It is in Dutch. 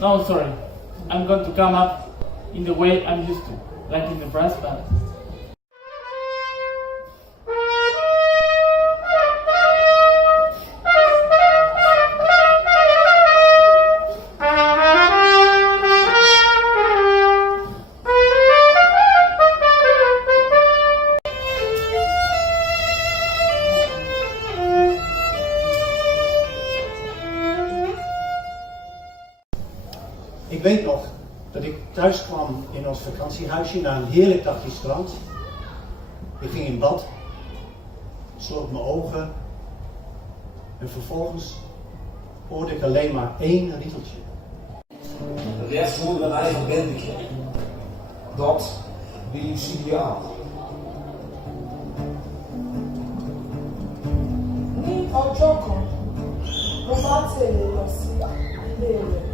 No, sorry. I'm going to come up in the way I'm used to, like in the brass band. Ik weet nog dat ik thuis kwam in ons vakantiehuisje na een heerlijk dagje strand. Ik ging in bad, sloot mijn ogen en vervolgens hoorde ik alleen maar één riedeltje. De rest hoorde een eigen bandje. Dat wil je ideaal. Ní ọjọ́ kan, mo bá tẹ̀lé lọ sí ilé rẹ̀.